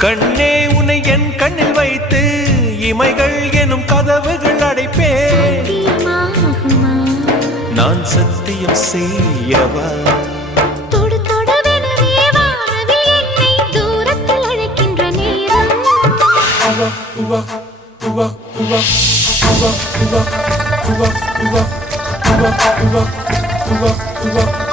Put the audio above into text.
கண்ணே உன்னை என் கண்ணில் வைத்து இமைகள் எனும் கதவுகள் அடைப்பேன். நான் சத்தியம் செய்யவா? தொடு தொடுவெனவே வானவில் என்னை தூரத்தில் அழைக்கின்ற நேரம். Uva, uva, uva, uva, uva, uva, uva, uva.